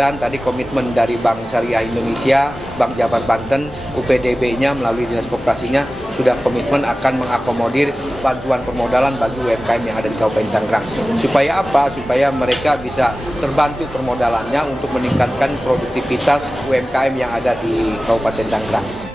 mudah-mudahan tadi komitmen dari Bank Syariah Indonesia, Bank Jabar Banten, UPDB-nya melalui Dinas Koperasinya sudah komitmen akan mengakomodir bantuan permodalan bagi UMKM yang ada di Kabupaten Tangerang. Supaya apa? Supaya mereka bisa terbantu permodalannya untuk meningkatkan produktivitas UMKM yang ada di Kabupaten Tangerang.